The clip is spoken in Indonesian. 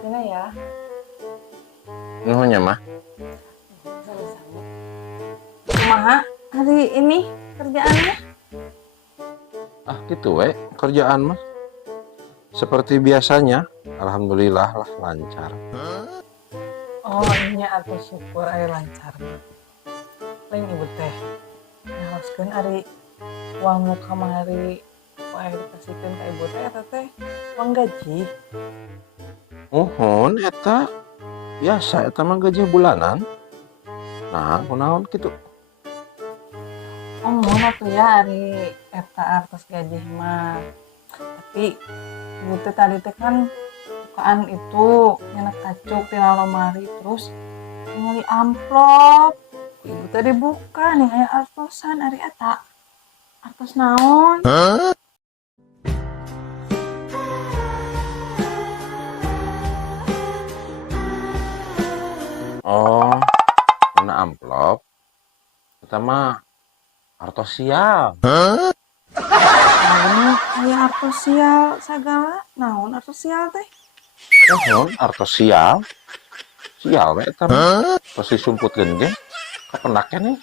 Gimana ya? Nuhunnya mah. Sama-sama. Kumaha hari ini kerjaannya? Ah gitu we, kerjaan mah. Seperti biasanya, alhamdulillah lah lancar. Oh iya atuh syukur aya lancar. Lain ibu teh. Ngaoskeun ari uang nu kamari wae dikasihkeun ka ibu teh eta teh uang gaji. Muhun eta biasa eta mah gaji bulanan. Nah, kunaon kitu. Oh mun atuh ya ari eta artos gaji mah. Tapi ibu teh tadi teh kan bukaan itu nyenek kacuk di lemari terus ngali amplop. Ibu teh dibuka nih aya artosan ari eta. Artos naon? Oh, mana amplop? Eta mah artos sial. Naon aya artos sial sagala? Naon artos sial teh? Nuhun artos sial. Sial we eta mah. Terus disumputkeun ge ka pendaknya nih.